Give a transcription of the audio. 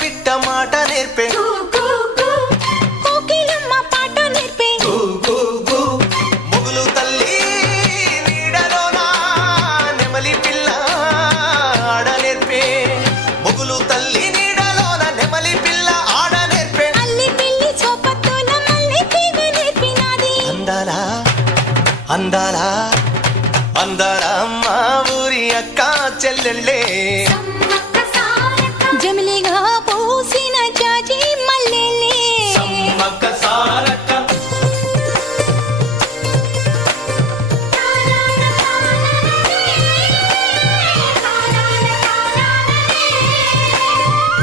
పిట్ట మాట నేర్పే కోకిలమ్మ పాట నేర్పే ముగులు తల్లి నీడలోన నెమలి పిల్ల ఆడ నేర్పే ముగులు తల్లి నీడలోన నెమలి పిల్ల ఆడ నేర్పే అల్లి పిల్లి చోపతోన మల్లి తీగ నేర్పినాది అందాలా అందాలా అందాల అమ్మ ఊరి అక్క చెల్లెళ్ళే